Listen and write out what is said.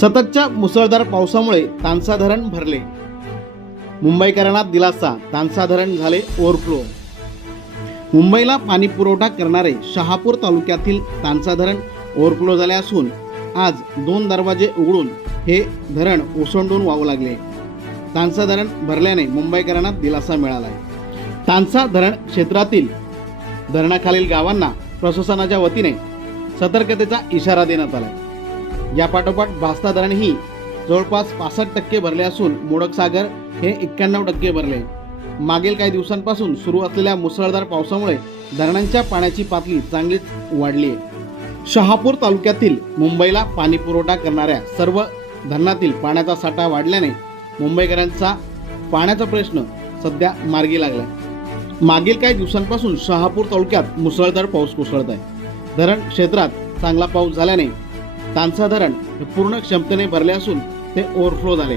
सततच्या मुसळधार पावसामुळे तानसा धरण भरले. मुंबईकरांना दिलासा तानसा धरण झाले ओव्हरफ्लो मुंबईला पाणी पुरवठा करणारे शहापूर तालुक्यातील तानसा धरण ओव्हरफ्लो झाले असून आज दोन दरवाजे उघडून हे धरण ओसंडून वाहू लागले. तानसा धरण भरल्याने मुंबईकरांना दिलासा मिळाला आहे तानसा धरण क्षेत्रातील धरणाखालील गावांना प्रशासनाच्या वतीने सतर्कतेचा इशारा देण्यात आला आहे पाठोपाठ भास्ता धरणही जवळपास पासष्ट टक्के भरले असून मोडकसागर हे एक्क्याण्णव टक्के भरले. मागील काही दिवसांपासून सुरू असलेल्या मुसळधार पावसामुळे धरणांच्या पाण्याची पातळी चांगलीच वाढली आहे शहापूर तालुक्यातील मुंबईला पाणी पुरवठा करणाऱ्या सर्व धरणातील पाण्याचा साठा वाढल्याने मुंबईकरांचा पाण्याचा प्रश्न सध्या मार्गी लागला मागील काही दिवसांपासून शहापूर तालुक्यात मुसळधार पाऊस कोसळत आहे. धरण क्षेत्रात चांगला पाऊस झाल्याने तानसा पूर्ण क्षमतेने भरले असून ते ओव्हरफ्लो झाले.